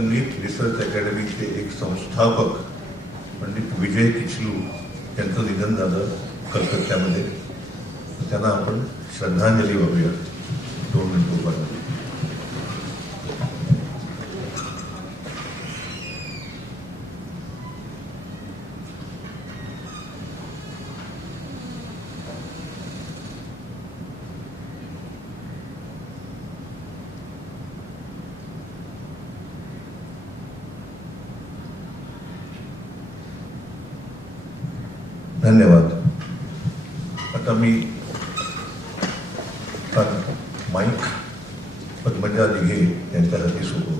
संगीत रिसर्च अकॅडमीचे एक संस्थापक पंडित विजय किचलू यांचं निधन झालं कलकत्त्यामध्ये. त्यांना आपण श्रद्धांजली वाहूया 2 मिनिटं उभारून. धन्यवाद. आता मी माईक पद्मजा दिघे यांच्या हाती सोडतो.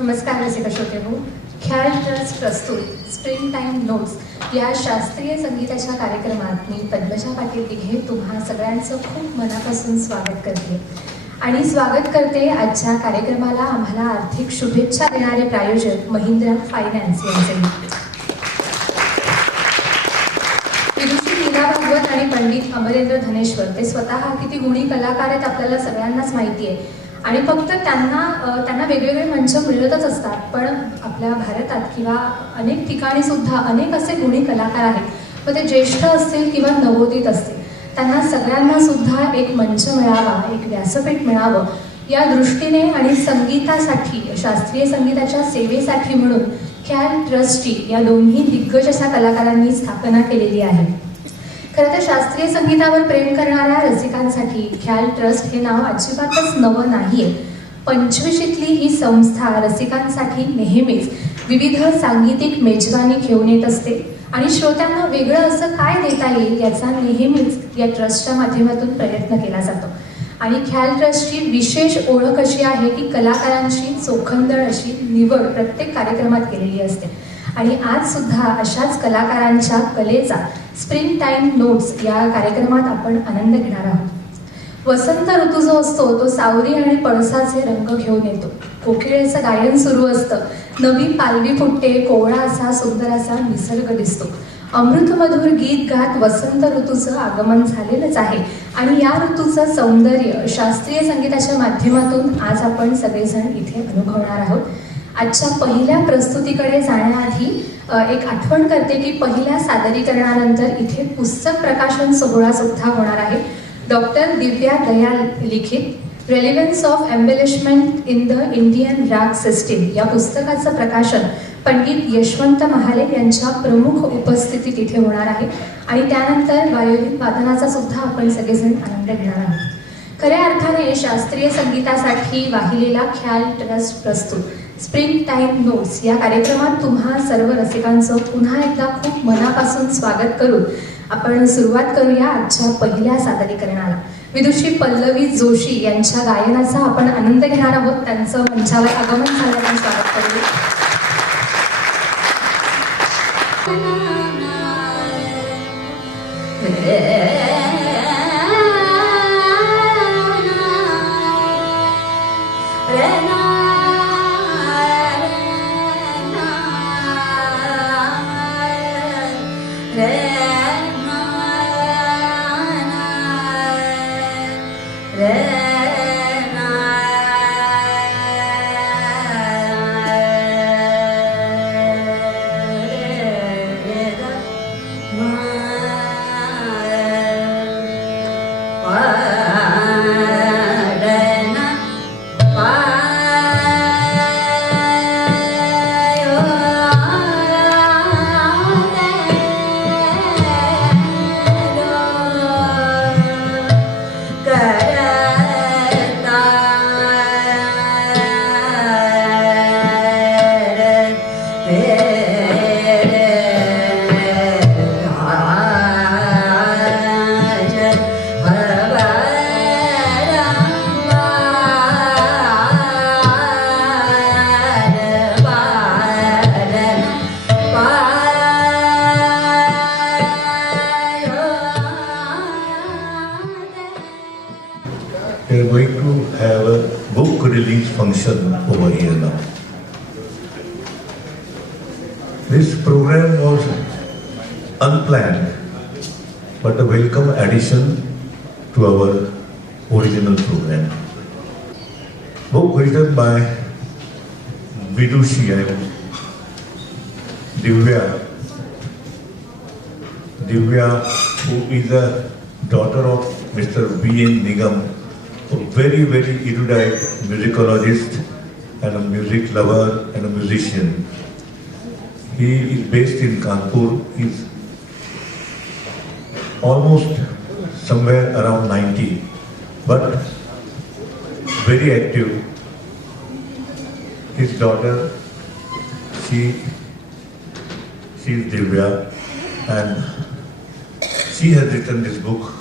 नमस्कार रसिक श्रोतेहो. ख्याल ट्रस्ट प्रस्तुत स्प्रिंग टाइम नोट्स या शास्त्रीय संगीताच्या कार्यक्रमात मी पद्मजा पाटील दिघे तुम्हा सगळ्यांचं खूप मनापासून स्वागत करते आणि स्वागत करते आजच्या कार्यक्रमाला आम्हाला आर्थिक शुभेच्छा देणारे प्रायोजक महिंद्रा फायनान्स यांचे. विदुषी लीला भागवत आणि पंडित अमरेंद्र धनेश्वर ते स्वतः किती गुणी कलाकार आहेत आपल्याला सगळ्यांनाच माहिती आहे आणि फक्त त्यांना वेगवेगळे मंच मिळतच असतात. पण आपल्या भारतात किंवा अनेक ठिकाणी सुद्धा अनेक असे गुणी कलाकार आहेत, व ते ज्येष्ठ असतील किंवा नवोदित असतील, त्यांना सगळ्यांना सुद्धा एक मंच मिळावा, एक व्यासपीठ मिळावं या दृष्टीने आणि संगीतासाठी, शास्त्रीय संगीताच्या सेवेसाठी म्हणून ख्याल ट्रस्टची या दोन्ही दिग्गज अशा कलाकारांनी स्थापना केलेली आहे. खरं तर शास्त्रीय संगीतावर प्रेम करणाऱ्या रसिकांसाठी ख्याल ट्रस्ट हे नाव अजिबातच नवं नाहीये. 25वीतली ही संस्था रसिकांसाठी नेहमीच विविध सांगीतिक मेजवानी घेऊन येत असते आणि श्रोत्यांना वेगळं असं काय देता येईल याचा नेहमीच या ट्रस्टच्या माध्यमातून प्रयत्न केला जातो. आणि ख्याल ट्रस्टची विशेष ओळख अशी आहे की कलाकारांची चोखंदळ अशी निवड प्रत्येक कार्यक्रमात केलेली असते आणि आज सुद्धा अशाच कलाकारांच्या कलेचा स्प्रिंग टाइम नोट्स या कार्यक्रमात आपण आनंद घेणार आहोत. वसंत ऋतू जो असतो तो सावरी आणि पळसाचे रंग घेऊन येतो. कोकिळेचं गायन सुरू असतं, नवी पालवी फुटते, कोवळा असा सुंदर असा निसर्ग दिसतो. अमृतमधुर गीत गात वसंत ऋतूचं आगमन झालेलंच आहे आणि या ऋतूचं सौंदर्य शास्त्रीय संगीताच्या माध्यमातून आज आपण सगळेजण इथे अनुभवणार आहोत. आजच्या पहिल्या प्रस्तुतीकडे जाण्याआधी एक आठवण करते की पहिल्या सादरीकरणानंतर इथे पुस्तक प्रकाशन सोहळा सुद्धा होणार आहे. डॉक्टर दिव्या दयाल लिखित relevance of embellishment in the Indian raga system या पुस्तकाचं प्रकाशन पंडित यशवंत महाले यांच्या प्रमुख उपस्थितीत इथे होणार आहे आणि त्यानंतर वायोलिन वादनाचा सुद्धा आपण सगळेजण आनंद घेणार आहोत. खऱ्या अर्थाने शास्त्रीय संगीतासाठी वाहिलेला ख्याल ट्रस्ट प्रस्तुत स्प्रिंग टाइम नोट्स या कार्यक्रमात तुम्हा सर्व रसिकांचं पुन्हा एकदा खूप मनापासून स्वागत करून आपण सुरुवात करूया आजच्या पहिल्या सादरीकरणाला. विदुषी पल्लवी जोशी यांच्या गायनाचा आपण आनंद घेणार आहोत. त्यांचं मंचावर आगमन झाल्याचं स्वागत करूया. going to have a book release function over here now. This program was unplanned, but a welcome addition to our original program. Book written by Vidushi and Divya. Divya, who is a daughter of Mr. V.N. Nigam, a very, very erudite musicologist and a music lover and a musician. He is based in Kanpur. He is almost somewhere around 90, but very active. His daughter, she is Divya, and she has written this book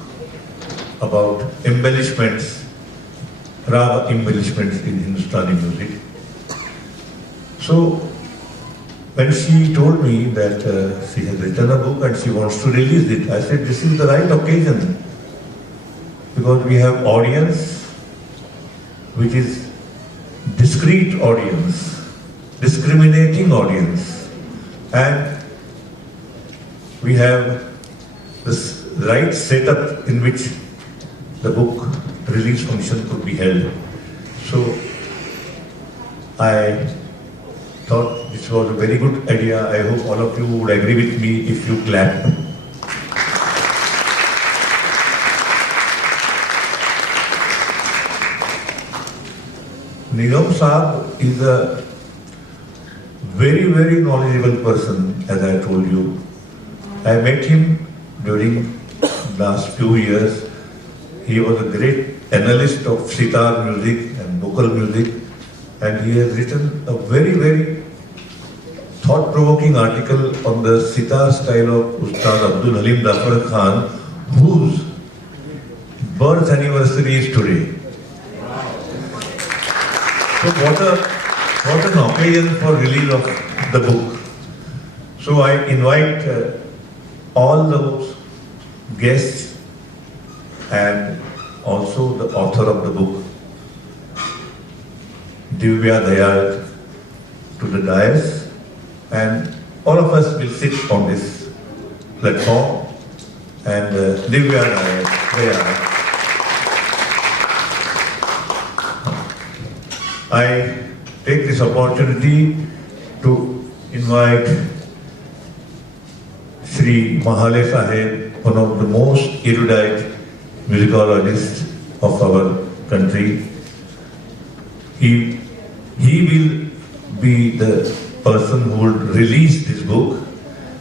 about embellishments, raga embellishments in Hindustani music. So, when she told me that she has written a book and she wants to release it, I said this is the right occasion, because we have audience which is discreet audience, discriminating audience, and we have this right setup in which the book release function could be held. So I thought this was a very good idea. I hope all of you would agree with me if you clap. Nigam Saab is a very, very knowledgeable person, as I told you. I met him during last few years. He was a great analyst of sitar music and vocal music, and he has written a very, very thought-provoking article on the sitar style of Ustad Abdul Halim Zafar Khan, whose birth anniversary is today. So what an occasion for release of the book. So I invite all those guests and also the author of the book, Divya Dayal, to the dais, and all of us will sit on this platform, and Divya Dayal. I take this opportunity to invite Sri Mahale Sahib, one of the most erudite musicologists of our country. He will be the person who will release this book.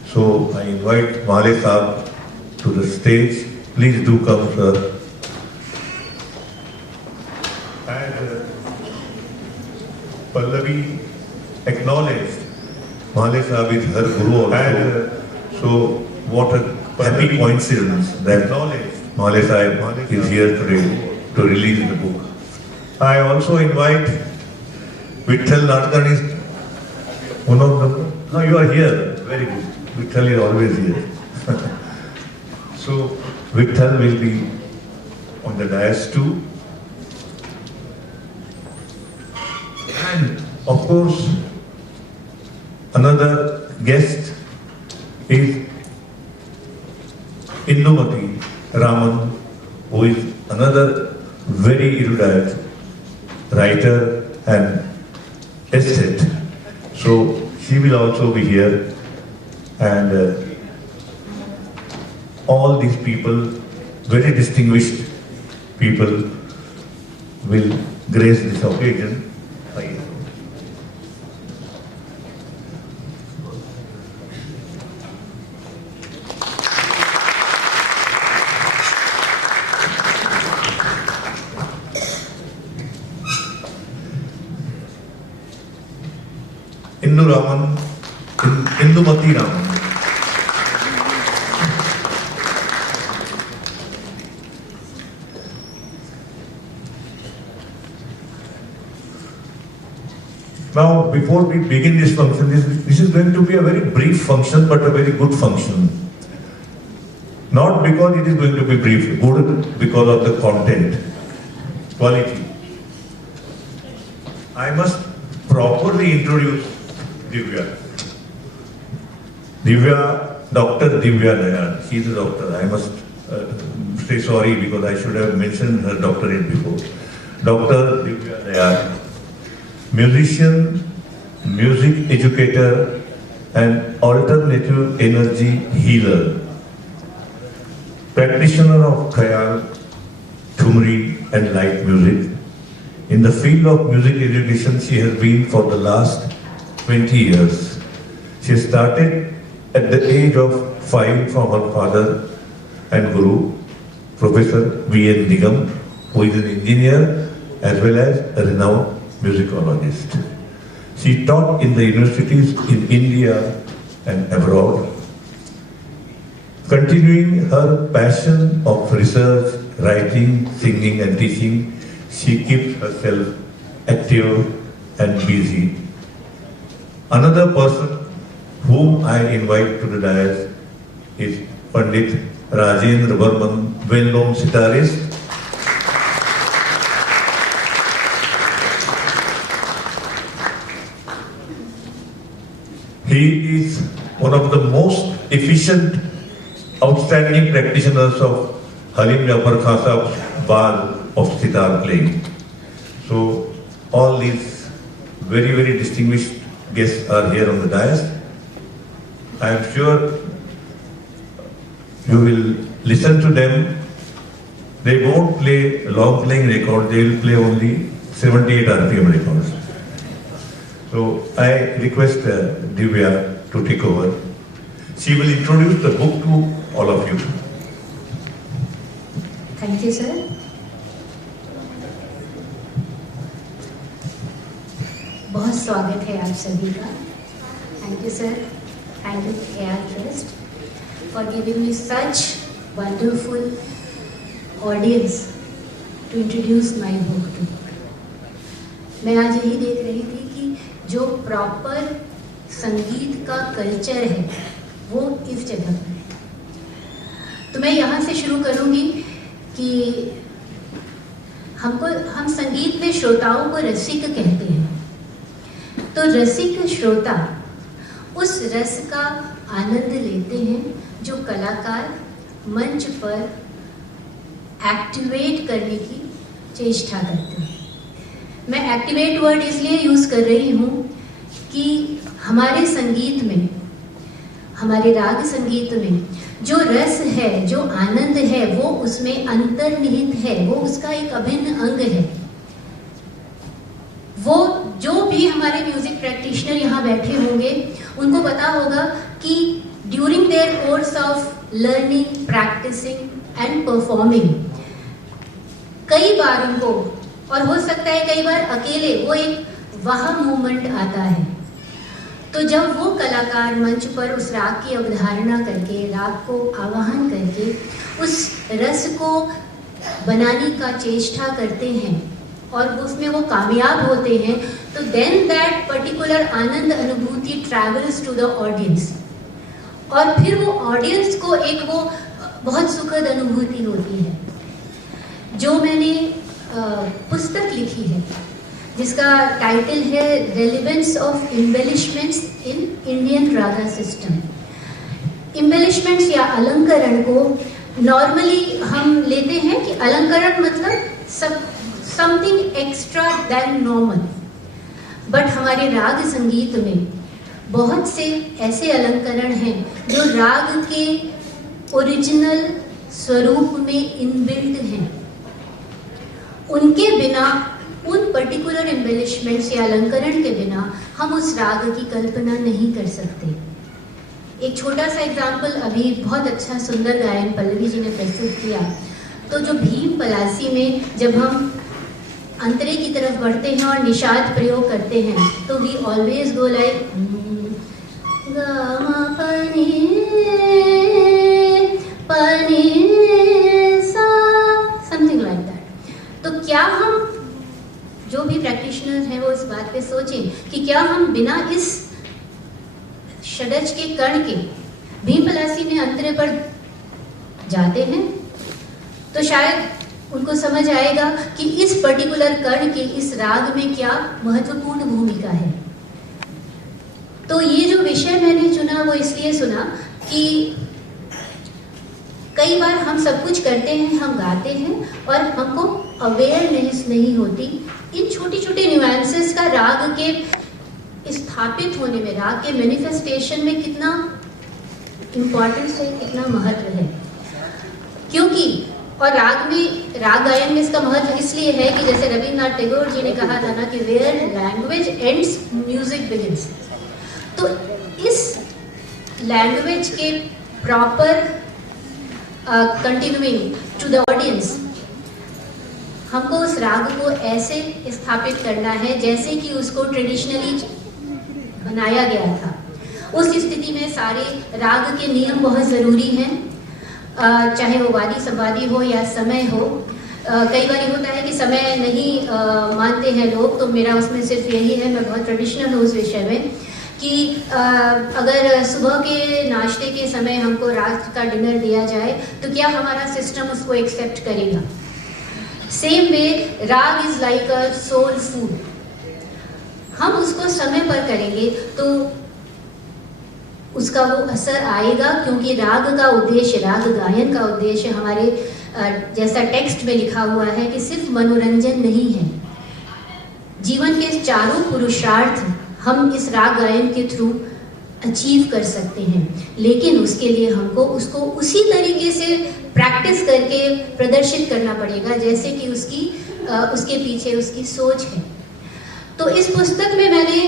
So I invite Mahale Sahib to the stage. Please do come, sir. And Pallavi acknowledged Mahale Sahib is her guru also. And so what a happy coincidence that Mahale Sahib is here today to release the book. I also invite Vitthal Nadkarni, one of them. No, you are here. Very good. Vitthal is always here. So Vitthal will be on the dais too. And of course, another guest is Indumati Raman, who is another very erudite writer and esthete. So she will also be here, and all these people, very distinguished people, will grace this occasion. Indumati Raman. Now, before we begin this function, this is going to be a very brief function, but a very good function. Not because it is going to be brief, good because of the content. quality. I must properly introduce Divya. Dr. Divya Dayan. She is a doctor. I must say sorry because I should have mentioned her doctorate before. Dr. Divya Dayan, musician, music educator, and alternative energy healer. Practitioner of Khayal, Thumri, and light music. In the field of music education, she has been for the last 20 years. She started at the age of 5 from her father and guru, Professor V.N. Nigam, who is an engineer as well as a renowned musicologist. She taught in the universities in India and abroad. Continuing her passion of research, writing, singing and teaching, she keeps herself active and busy. Another person whom I invite to the dais is Pandit Rajendra Burman, well-known sitarist. He is one of the most efficient, outstanding practitioners of Halim Jafar Khan Sahib's Bal of sitar playing. So all these very, very distinguished guests are here on the dais. I am sure you will listen to them. They won't play long playing records, they will play only 78 RPM records. So I request Divya to take over. She will introduce the book to all of you. Thank you, sir. बहुत स्वागत है आप सभी का. Thank you, sir. Thank you, AR Trust, for giving me such wonderful audience to introduce my book to. मैं आज यही देख रही थी कि जो प्रॉपर संगीत का कल्चर है वो इस जगह पर है. तो मैं यहाँ से शुरू करूँगी कि हम संगीत में श्रोताओं को रसिक कहते हैं. तो रसिक श्रोता उस रस का आनंद लेते हैं जो कलाकार मंच पर एक्टिवेट करने की चेष्टा करते हैं. मैं एक्टिवेट वर्ड इसलिए यूज कर रही हूँ कि हमारे संगीत में, हमारे राग संगीत में जो रस है, जो आनंद है, वो उसमें अंतर्निहित है, वो उसका एक अभिन्न अंग है. वो जो भी हमारे म्यूजिक प्रैक्टिशनर यहाँ बैठे होंगे उनको पता होगा कि during their course of learning, practising and performing कई बार उनको, और हो सकता है कई बार अकेले, वो एक वाह मोमेंट आता है. तो जब वो कलाकार मंच पर उस राग की अवधारणा करके, राग को आवाहन करके उस रस को बनाने का चेष्टा करते हैं और उसमें वो कामयाब होते हैं, तो देन दैट पर्टिकुलर आनंद अनुभूति ट्रैवल्स टू द ऑडियंस, और फिर वो ऑडियंस को एक वो बहुत सुखद अनुभूति होती है. जो मैंने पुस्तक लिखी है जिसका टाइटल है relevance of embellishments in Indian raga system. Embellishments या अलंकरण को नॉर्मली हम लेते हैं कि अलंकरण मतलब something extra then normal, but हमारे राग संगीत में बहुत से ऐसे अलंकरण हैं जो राग के ओरिजिनल स्वरूप में इनबिल्ट हैं. उनके बिना, उन पर्टिकुलर एम्बेलिशमेंट्स या अलंकरण के बिना हम उस राग की कल्पना नहीं कर सकते. एक छोटा सा एग्जाम्पल, अभी बहुत अच्छा सुंदर गायन पल्लवी जी ने प्रस्तुत किया. तो जो भीम पलासी में जब हम अंतरे की तरफ बढ़ते हैं और निषाद प्रयोग करते हैं तो वी ऑलवेज गो लाइक गा पनी पनी सा, समथिंग लाइक दैट. तो क्या हम जो भी प्रैक्टिशनर्स हैं वो इस बात पे सोचें कि क्या हम बिना इस षडज के कण के भीम पलासी में अंतरे पर जाते हैं, तो शायद उनको समझ आएगा कि इस पर्टिकुलर कर्ण के इस राग में क्या महत्वपूर्ण भूमिका है। तो ये जो विषय मैंने चुना वो इसलिए सुना कि कई बार हम सब कुछ करते हैं, हम गाते हैं और हमको अवेयरनेस नहीं होती इन छोटी छोटी न्यूएंसेस का, राग के स्थापित होने में, राग के मैनिफेस्टेशन में कितना इम्पोर्टेंस है, कितना महत्व है। क्योंकि और राग गायन में इसका महत्व इसलिए है कि जैसे रविन्द्रनाथ टैगोर जी ने कहा था ना कि where language ends music begins. तो इस लैंग्वेज के proper continuing to the audience, हमको उस राग को ऐसे स्थापित करना है जैसे कि उसको ट्रेडिशनली बनाया गया था। उस स्थिति में सारे राग के नियम बहुत ज़रूरी हैं, चाहे वो वादी संवादी हो या समय हो। कई बार होता है कि समय नहीं मानते हैं लोग, तो मेरा उसमें सिर्फ यही है, मैं बहुत ट्रेडिशनल हूँ उस विषय में कि अगर सुबह के नाश्ते के समय हमको रात का डिनर दिया जाए तो क्या हमारा सिस्टम उसको एक्सेप्ट करेगा। Same way raga is like a soul food, हम उसको समय पर करेंगे तो उसका वो असर आएगा, क्योंकि राग का उद्देश्य, राग गायन का उद्देश्य हमारे जैसा टेक्स्ट में लिखा हुआ है कि सिर्फ मनोरंजन नहीं है। जीवन के चारों पुरुषार्थ हम इस राग गायन के थ्रू अचीव कर सकते हैं, लेकिन उसके लिए हमको उसको उसी तरीके से प्रैक्टिस करके प्रदर्शित करना पड़ेगा जैसे कि उसके पीछे उसकी सोच है। तो इस पुस्तक में मैंने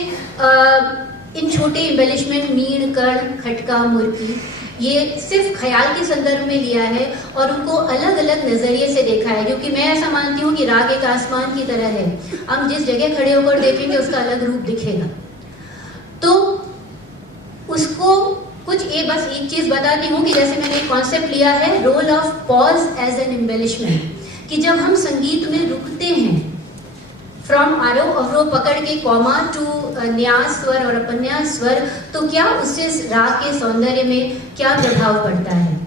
इन छोटे एम्बेलिशमेंट, मीण, कर्ण, खटका, मुर्की, ये सिर्फ ख्याल के संदर्भ में लिया है और उनको अलग अलग नज़रिए से देखा है, क्योंकि मैं ऐसा मानती हूँ कि राग एक आसमान की तरह है, हम जिस जगह खड़े होकर देखेंगे उसका अलग रूप दिखेगा। तो उसको बस एक चीज़ बताती हूँ कि जैसे मैंने एक कॉन्सेप्ट लिया है, role of pause as an embellishment, कि जब हम संगीत में रुकते हैं, फ्रॉम आरोह अवरोह पकड़ के कॉमा टू न्यास स्वर और अपन्यास स्वर, तो क्या उससे राग के सौंदर्य में क्या प्रभाव पड़ता है।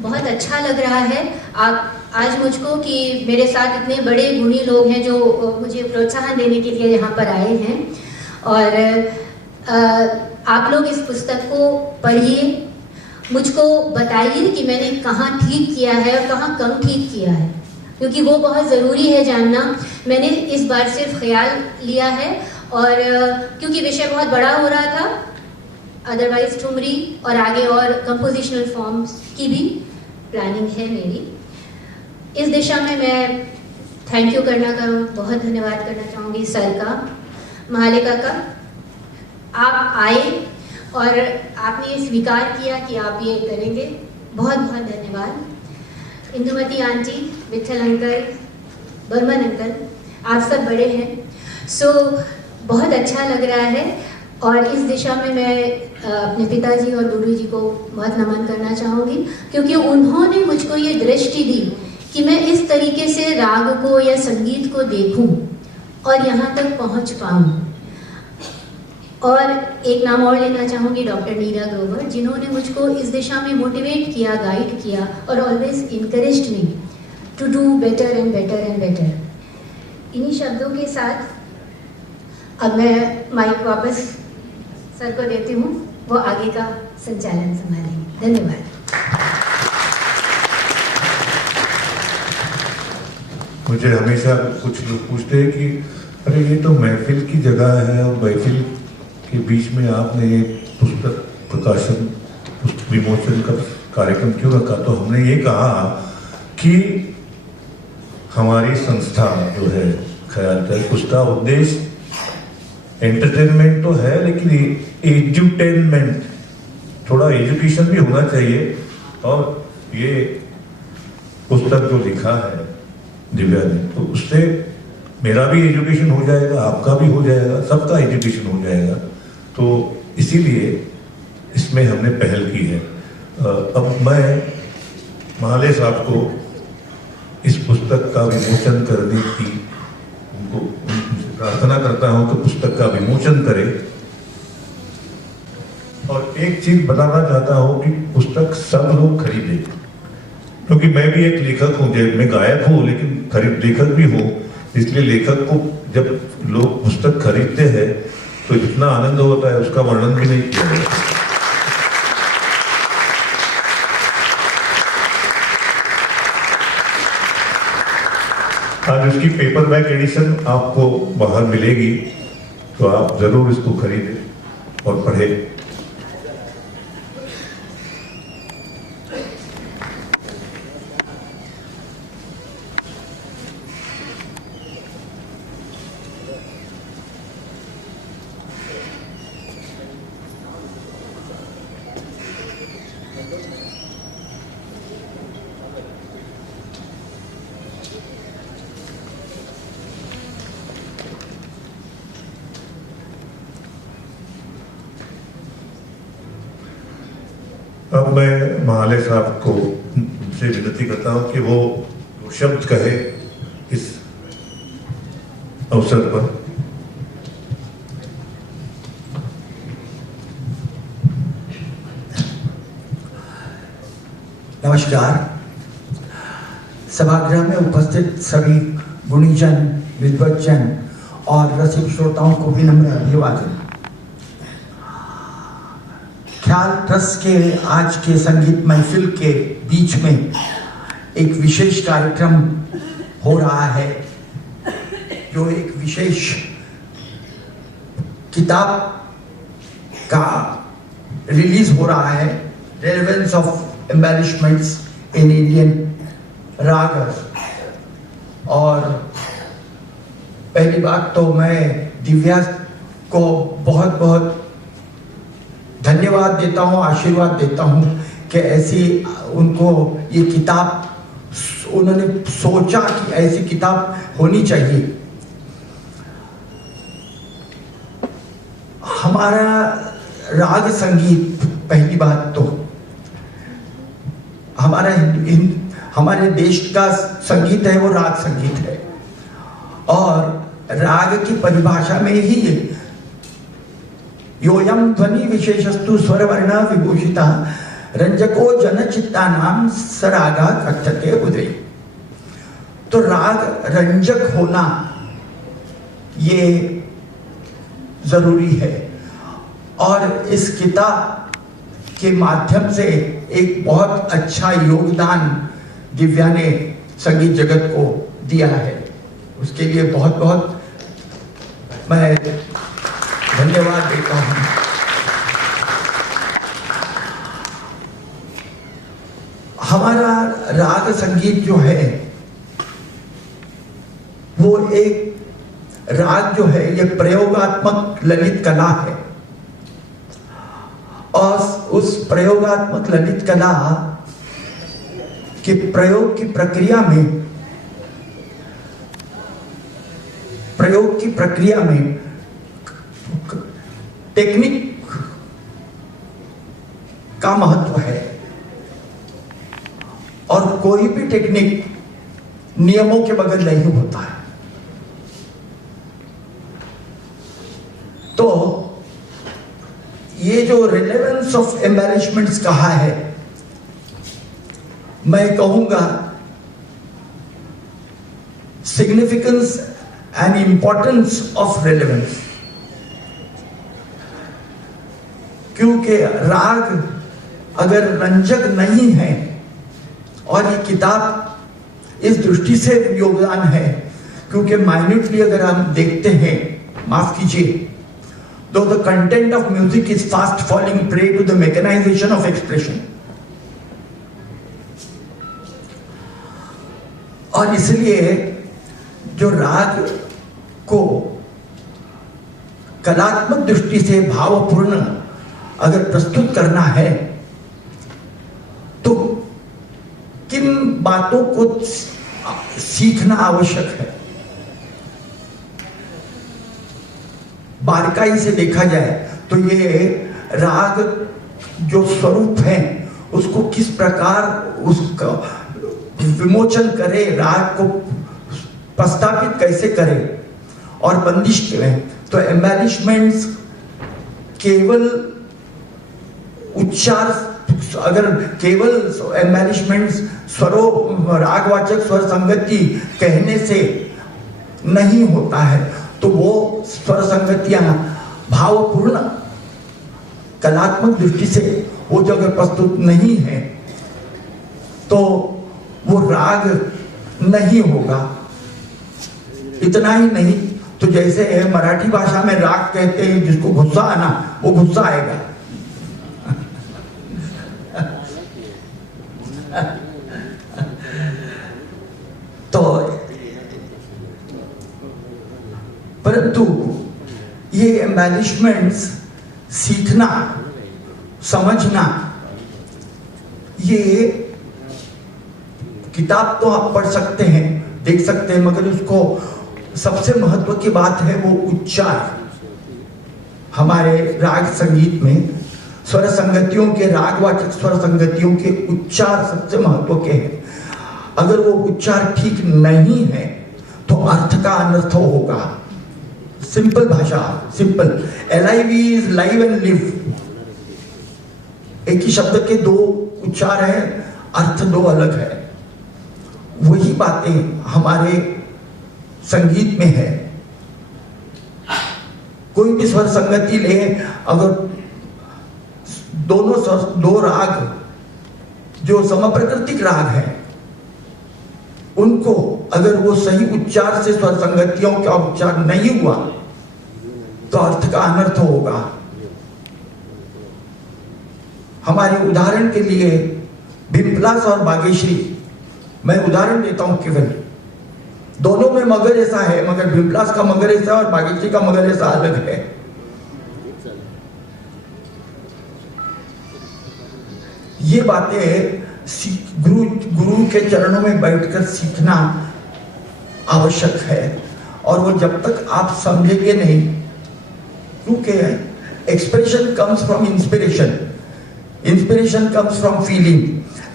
बहुत अच्छा लग रहा है आज मुझको कि मेरे साथ इतने बड़े गुणी लोग हैं जो मुझे प्रोत्साहन देने के लिए यहाँ पर आए हैं। और आप लोग इस पुस्तक को पढ़िए, मुझको बताइए कि मैंने कहाँ ठीक किया है और कहाँ कम ठीक किया है, क्योंकि वो बहुत ज़रूरी है जानना। मैंने इस बार सिर्फ ख्याल लिया है और क्योंकि विषय बहुत बड़ा हो रहा था, अदरवाइज ठुमरी और आगे और कंपोजिशनल फॉर्म्स की भी प्लानिंग है मेरी। इस दिशा में मैं थैंक यू बहुत धन्यवाद करना चाहूँगी सर का, महालिका का। आप आए और आपने ये स्वीकार किया कि आप ये करेंगे, बहुत बहुत धन्यवाद। Indumati aunty, Vithal uncle, Burman uncle, आप सब बड़े हैं, सो बहुत अच्छा लग रहा है। और इस दिशा में मैं अपने पिताजी और गुरुजी को बहुत नमन करना चाहूँगी, क्योंकि उन्होंने मुझको ये दृष्टि दी कि मैं इस तरीके से राग को या संगीत को देखूं और यहाँ तक पहुँच पाऊँ। और एक नाम और लेना चाहूँगी, डॉक्टर नीरा ग्रोवर, जिन्होंने मुझको इस दिशा में मोटिवेट किया, गाइड किया और always encouraged me to do better and better and better. इन्हीं शब्दों के साथ अब मैं माइक वापस सर को देती हूँ, वो आगे का संचालन संभालेंगे। धन्यवाद। मुझे हमेशा कुछ लोग पूछते हैं कि अरे ये तो महफिल की जगह है और महफिल के बीच में आपने ये पुस्तक प्रकाशन, विमोचन का कार्यक्रम क्यों रखा। तो हमने ये कहा कि हमारी संस्था जो है ख्याल का, उसका उद्देश्य एंटरटेनमेंट तो है, लेकिन एजुटेनमेंट, थोड़ा एजुकेशन भी होना चाहिए। और ये पुस्तक जो लिखा है दिव्या ने, तो उससे मेरा भी एजुकेशन हो जाएगा, आपका भी हो जाएगा, सबका एजुकेशन हो जाएगा। तो इसीलिए इसमें हमने पहल की है। अब मैं महाले साहब को इस पुस्तक का विमोचन करने की उनसे प्रार्थना करता हूं कि पुस्तक का विमोचन करें। और एक चीज बताना चाहता हूं कि पुस्तक सब लोग खरीदें, क्योंकि मैं भी एक लेखक हूँ, मैं गायक हूँ लेकिन लेखक भी हूँ, इसलिए लेखक को जब लोग पुस्तक खरीदते हैं तो जितना आनंद होता है उसका वर्णन भी नहीं किया जाता। आज उसकी पेपरबैक एडिशन आपको बाहर मिलेगी, तो आप जरूर इसको खरीदें और पढ़ें। अब मैं महालय साहब को से विनती करता हूं कि वो शब्द कहे इस अवसर पर। नमस्कार। सभागृह में उपस्थित सभी गुणीजन, विद्वज्जन और रसिक श्रोताओं को भी नम्र अभिवादन। ख्याल ट्रस्ट के आज के संगीत महफिल के बीच में एक विशेष कार्यक्रम हो रहा है, जो एक विशेष किताब का रिलीज हो रहा है, relevance of embellishments in Indian ragas. और पहली बात तो मैं दिव्या को बहुत बहुत धन्यवाद देता हूँ, आशीर्वाद देता हूँ कि ऐसी उनको ये किताब उन्होंने सोचा कि ऐसी किताब होनी चाहिए। हमारा राग संगीत, पहली बात तो हमारे देश का संगीत है वो राग संगीत है, और राग की परिभाषा में ही योयम ध्वनि विशेषस्तु स्वरवर्ण विभूषिता रंजको जनचित्ता नाम सरागा कथ्यते उदय। तो राग रंजक होना ये जरूरी है, और इस किताब के माध्यम से एक बहुत अच्छा योगदान दिव्या ने संगीत जगत को दिया है। उसके लिए बहुत बहुत मैं धन्यवाद देता हूं। हमारा राग संगीत जो है वो एक राग जो है ये प्रयोगात्मक ललित कला है, और उस प्रयोगात्मक ललित कला के प्रयोग की प्रक्रिया में टेक्निक का महत्व है, और कोई भी टेक्निक नियमों के बगैर नहीं होता है। तो ये जो रेलेवेंस ऑफ एम्बेलिशमेंट्स कहा है, मैं कहूंगा significance and importance of relevance. क्योंकि राग अगर रंजक नहीं है, और ये किताब इस दृष्टि से योगदान है क्योंकि माइन्यूटली अगर हम देखते हैं, माफ कीजिए, though the content of music is fast falling prey to the mechanization of expression, और इसलिए जो राग को कलात्मक दृष्टि से भावपूर्ण अगर प्रस्तुत करना है तो किन बातों को सीखना आवश्यक है। बारीकाई से देखा जाए तो ये राग जो स्वरूप है उसको किस प्रकार उसका विमोचन करे, राग को प्रस्तावित कैसे करे और बंदिश करें। तो एम्बेलिशमेंट्स केवल उच्चार अगर केवल एम्बेलिशमेंट्स स्वरों रागवाचक स्वर संगति कहने से नहीं होता है, तो वो स्वर संगतियां भावपूर्ण कलात्मक दृष्टि से वो जगह प्रस्तुत नहीं है तो वो राग नहीं होगा। इतना ही नहीं तो जैसे मराठी भाषा में राग कहते हैं जिसको गुस्सा आना, वो गुस्सा आएगा। तो परंतु ये एम्बेलिशमेंट्स सीखना समझना, ये किताब तो आप पढ़ सकते हैं देख सकते हैं, मगर उसको सबसे महत्व की बात है वो उच्चार। हमारे राग संगीत में स्वर संगतियों के, रागवाचक स्वर संगतियों के उच्चार सबसे महत्व के हैं। अगर वो उच्चार ठीक नहीं है तो अर्थ का अनर्थ होगा। सिंपल भाषा, simple. LIV is live and live. एक ही शब्द के दो उच्चार है, अर्थ दो अलग है। वही बातें हमारे संगीत में है। कोई भी स्वर संगति ले, अगर दो राग जो समप्रकृतिक राग है, उनको अगर वो सही उच्चार से स्वर संगतियों का उच्चार नहीं हुआ तो अर्थ का अनर्थ होगा। हमारे उदाहरण के लिए भिमपलास और बागेश्री, मैं उदाहरण देता हूं केवल, दोनों में मगर ऐसा है, मगर भिमपलास का मगर ऐसा और बागेश्री का मगर ऐसा अलग है। ये बातें गुरु के चरणों में बैठकर सीखना आवश्यक है। और वो जब तक आप समझेंगे नहीं, क्योंकि expression comes from inspiration, inspiration comes from feeling,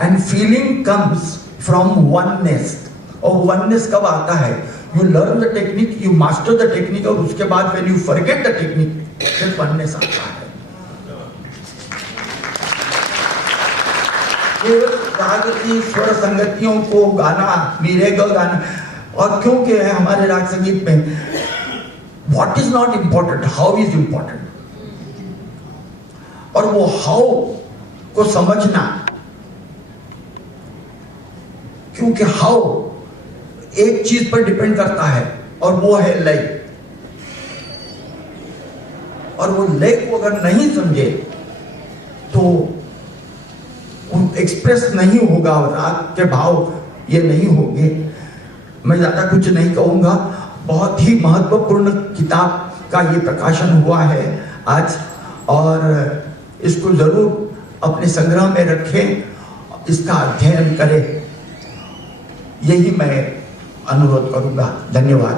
and feeling comes from oneness. और वननेस कब आता है? You learn the technique, you master the technique, और उसके बाद when you forget the technique, फिर वननेस आता है। राग की स्वर संगतियों को गाना, मीरेगा गाना, और क्योंकि है हमारे राग संगीत में what is not important, how is important. और वो हाउ को समझना, क्योंकि हाउ एक चीज पर डिपेंड करता है और वो है लय। और वो लय को अगर नहीं समझे तो एक्सप्रेस नहीं होगा, और राग के भाव ये नहीं होंगे। मैं ज्यादा कुछ नहीं कहूंगा। बहुत ही महत्वपूर्ण किताब का ये प्रकाशन हुआ है आज, और इसको जरूर अपने संग्रह में रखें, इसका अध्ययन करें, यही मैं अनुरोध करूंगा। धन्यवाद।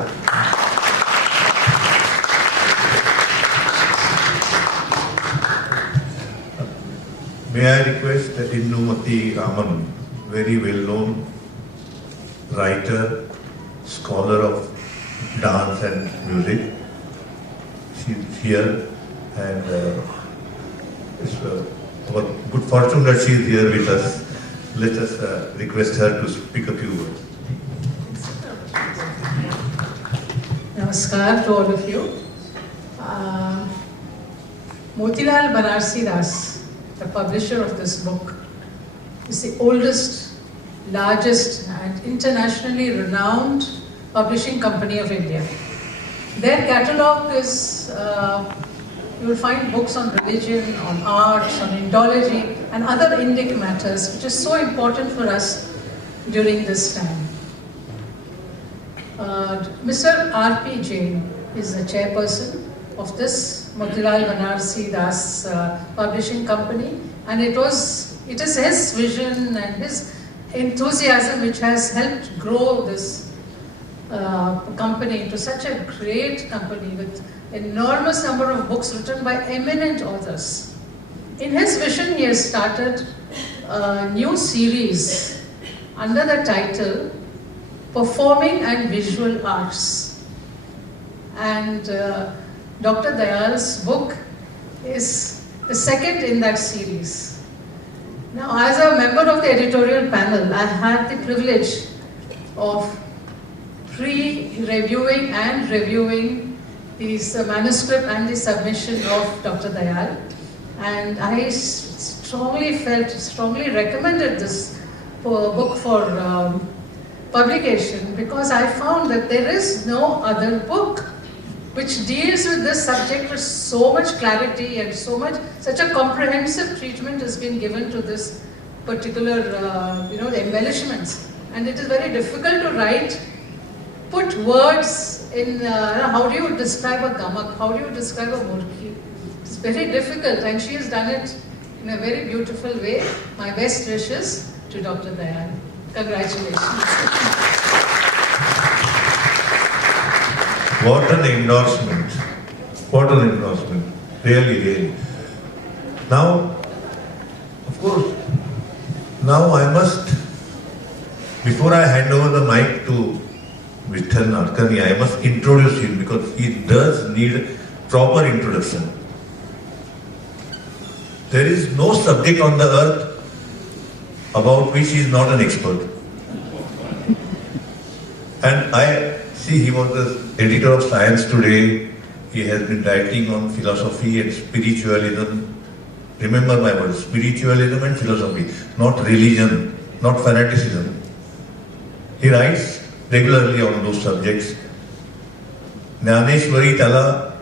May I request Indumati Raman, very well-known writer, scholar of dance and music. She's here, and it's our good fortune that she is here with us. Let us request her to speak a few words. Namaskar to all of you. Motilal Banarsi Das, the publisher of this book, is the oldest, largest and internationally renowned publishing company of India. Their catalogue is, you will find books on religion, on arts, on Indology and other Indic matters, which is so important for us during this time. Mr. R.P. Jain is the chairperson of this Motilal Banarsi Das publishing company, and it is his vision and his enthusiasm which has helped grow this company into such a great company with enormous number of books written by eminent authors. In his vision, he has started a new series under the title Performing and Visual Arts, and Dr. Dayal's book is the second in that series. Now, as a member of the editorial panel, I had the privilege of pre-reviewing and reviewing this manuscript and the submission of Dr. Dayal. And I strongly recommended this book for publication because I found that there is no other book which deals with this subject with so much clarity and such a comprehensive treatment has been given to this particular, the embellishments. And it is very difficult to put words in, how do you describe a gamak, how do you describe a murki? It's very difficult, and she has done it in a very beautiful way. My best wishes to Dr. Dayal. Congratulations. What an endorsement. What an endorsement. Really, really. Now, of course, now I must, before I hand over the mic to Vitthal Nadkarni, I must introduce him because he does need proper introduction. There is no subject on the earth about which he is not an expert. And I see he was the editor of Science Today. He has been writing on philosophy and spiritualism. Remember my words, spiritualism and philosophy, not religion, not fanaticism. He writes regularly on those subjects. Dnyaneshwari त्याला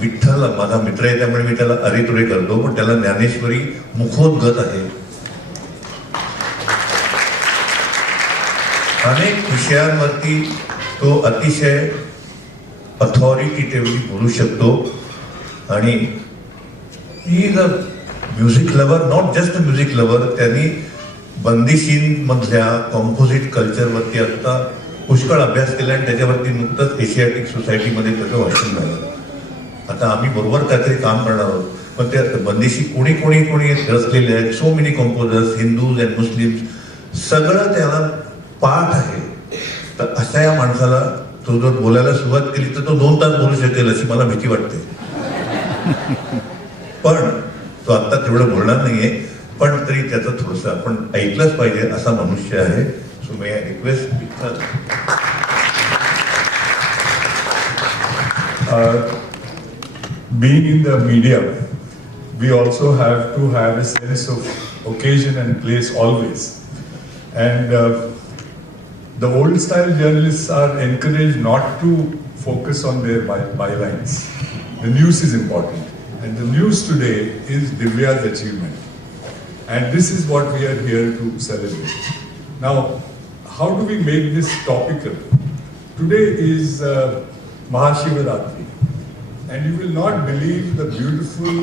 विठ्ठल माझा मित्र आहे त्यामुळे मी त्याला अरे तुरे करतो पण त्याला ज्ञानेश्वरी मुखोद्गत आहे. अनेक विषयांवरती तो अतिशय अथॉरिटेटिव्हली बोलू शकतो आणि he is a music lover, not just a music lover. त्यांनी बंदिशीन मधल्या कॉम्पोजिट कल्चरवरती आता पुष्कळ अभ्यास केला आणि त्याच्यावरती नुकतंच एशियाटिक सोसायटीमध्ये त्याचं भाषण झालं. आता आम्ही बरोबर काहीतरी काम करणार आहोत पण त्या बंदिशी कोणी कोणी कोणी रचलेले आहेत. So many composers, Hindus and Muslims, सगळं त्याला पाठ आहे. तर अशा या माणसाला तो जर बोलायला सुरुवात केली तर तो 2 तास बोलू शकेल अशी मला भीती वाटते. पण तो आता तेवढं बोलणार नाहीये, पण तरी त्याचं थोडंसं आपण ऐकलंच पाहिजे असा मनुष्य आहे. So may I request Vitthal. Being in the media, we also have to have a sense of occasion and place always. And the old style journalists are encouraged not to focus on their bylines. The news is important. And the news today is Divya's achievement. And this is what we are here to celebrate. Now, how do we make this topical? Today is Mahashivaratri. And you will not believe the beautiful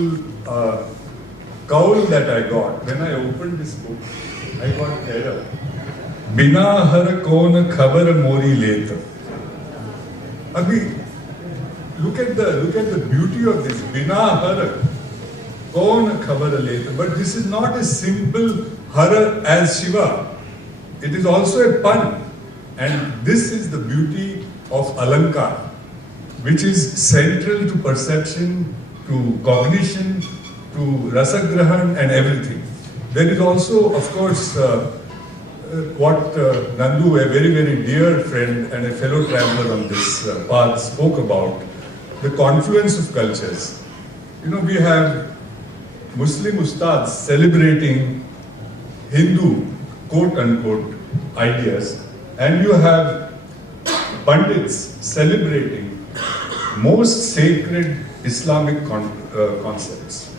cowl that I got. When I opened this book, I got terror. Bina har kaun khabar mori let. Abhi, look at the beauty of this. Bina har kaun khabar let. But this is not a simple har as Shiva. It is also a pun. And this is the beauty of Alankar, which is central to perception, to cognition, to rasagrahan and everything. There is also, of course, what Nandu, a very, very dear friend and a fellow traveler on this path, spoke about, the confluence of cultures. You know, we have Muslim ustads celebrating Hindu, quote-unquote, ideas, and you have Pandits celebrating most sacred Islamic concepts.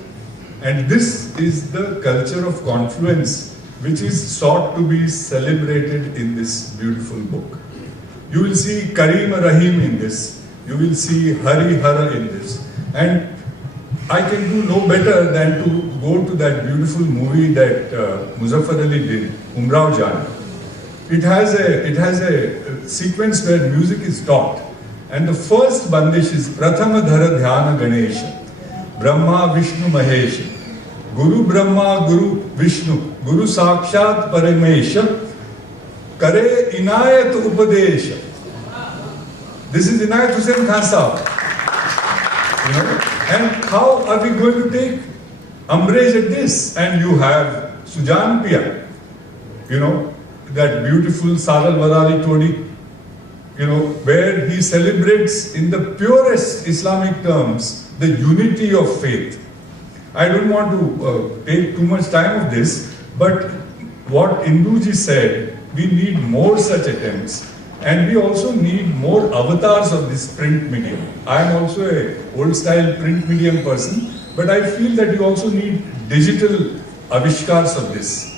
And this is the culture of confluence which is sought to be celebrated in this beautiful book. You will see Kareem Rahim in this, you will see Hari Hara in this, and I can do no better than to go to that beautiful movie that Muzaffar Ali did, Umrao Jaan. It has a sequence where music is taught. And the first bandish is Prathama Dhara Dhyana Ganesha, Brahma Vishnu Mahesha, Guru Brahma Guru Vishnu, Guru Sakshat Paramesha, Kare Inayat Upadesha. This is Inayat Hussain Khan Sahab. You know? And how are we going to take umbrage at this? And you have Sujan Pia, you know, that beautiful Saral Varali Todi, you know, where he celebrates in the purest Islamic terms the unity of faith. I don't want to take too much time of this, but what Induji said, we need more such attempts, and we also need more avatars of this print medium. I am also a old style print medium person, but I feel that you also need digital avishkars of this,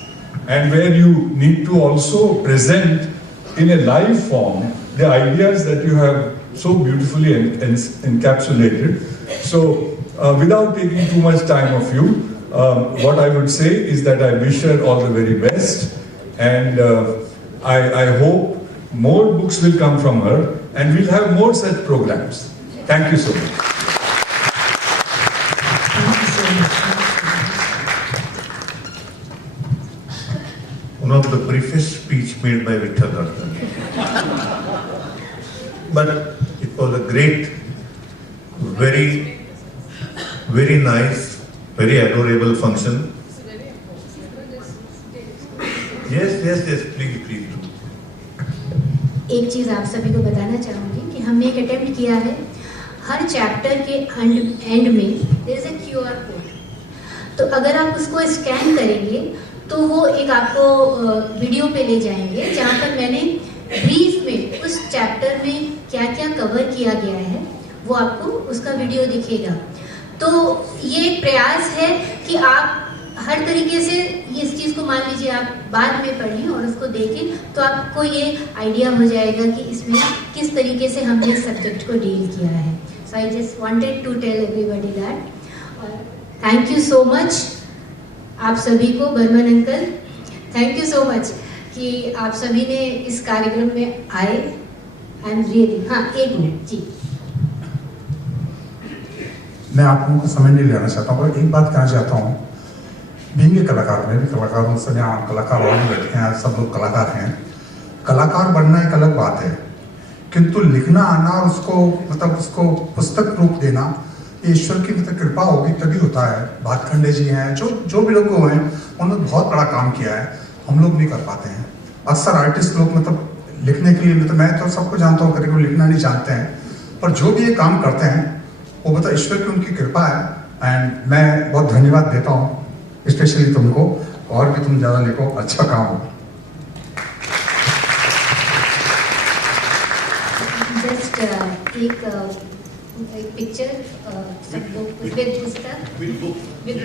and where you need to also present in a live form the ideas that you have so beautifully encapsulated. So without taking too much time of you, what I would say is that I wish her all the very best, and I hope more books will come from her, and we'll have more such programs. Thank you so much. One of the briefest speech made by Vitthal Radhan. But it was a great, very, very nice, very adorable function. Yes, please do. एक चीज़ आप सभी को बताना चाहूँगी कि हमने एक attempt किया है, हर चैप्टर के एंड में there is a QR code, तो अगर आप उसको स्कैन करेंगे तो वो एक आपको वीडियो पे ले जाएंगे जहाँ पर मैंने ब्रीफ में उस चैप्टर में क्या क्या कवर किया गया है वो आपको उसका वीडियो दिखेगा। तो ये एक प्रयास है कि आप हर तरीके से इस चीज़ को, मान लीजिए आप बाद में पढ़ें और उसको देखें तो आपको ये आइडिया हो जाएगा कि इसमें किस तरीके से हमने इस सब्जेक्ट को डील किया है। So I just wanted to tell everybody that. और थैंक यू सो मच आप सभी को, Barman uncle, thank you so much कि आप सभी ने इस कार्यक्रम में आए। आई एम रियली, हाँ एक मिनट जी, मैं आप लोगों को समय नहीं लेना चाहता हूँ, पर एक बात कहना चाहता हूँ। बींगे कलाकार, मैं भी कलाकार हूँ, सब यहाँ कलाकार और भी बैठे हैं, सब लोग कलाकार हैं। कलाकार बनना एक अलग बात है, किंतु लिखना आना और उसको पुस्तक रूप देना, ये ईश्वर की कृपा होगी तभी होता है। भातखंडे जी हैं, जो भी लोग हैं, उन्होंने बहुत बड़ा काम किया है, हम लोग नहीं कर पाते हैं। अक्सर आर्टिस्ट लोग लिखने के लिए, मैं तो सबको जानता हूँ, कभी लिखना नहीं जानते हैं, पर जो भी ये काम करते हैं वो ईश्वर की उनकी कृपा है। एंड मैं बहुत धन्यवाद देता हूँ स्पेशली तुमको, और भी तुम ज़्यादा लिखो, अच्छा काम हो। जस्ट एक पिक्चर सब लोग विद पुस्तक, विद